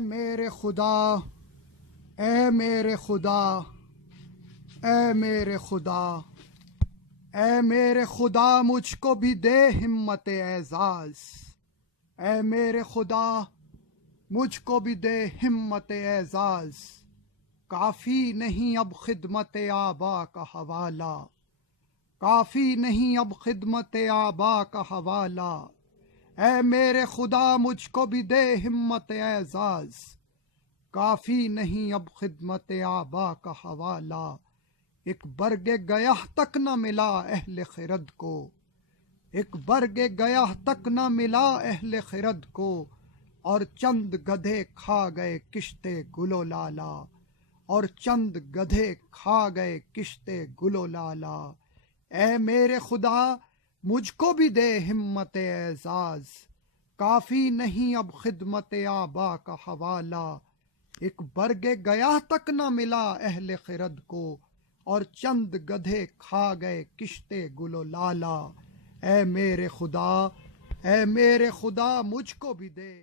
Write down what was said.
میرے خدا، اے میرے خدا، اے میرے خدا، اے میرے خدا مجھ کو بھی دے ہمت اعزاز، اے میرے خدا مجھ کو بھی دے ہمت اعزاز، کافی نہیں اب خدمت آبا کا حوالہ، کافی نہیں اب خدمت آبا کا حوالہ، اے میرے خدا مجھ کو بھی دے ہمت اعزاز، کافی نہیں اب خدمت آبا کا حوالہ، ایک برگ گیاہ تک نہ ملا اہل خرد کو، ایک برگ گیاہ تک نہ ملا اہل خرد کو، اور چند گدھے کھا گئے کشتے گل و لالا، اور چند گدھے کھا گئے کشتے گل و لالا، اے میرے خدا مجھ کو بھی دے ہمت اعزاز، کافی نہیں اب خدمت آبا کا حوالہ، ایک برگ گیاہ تک نہ ملا اہل خرد کو، اور چند گدھے کھا گئے کشتے گل و لالا، اے میرے خدا، اے میرے خدا مجھ کو بھی دے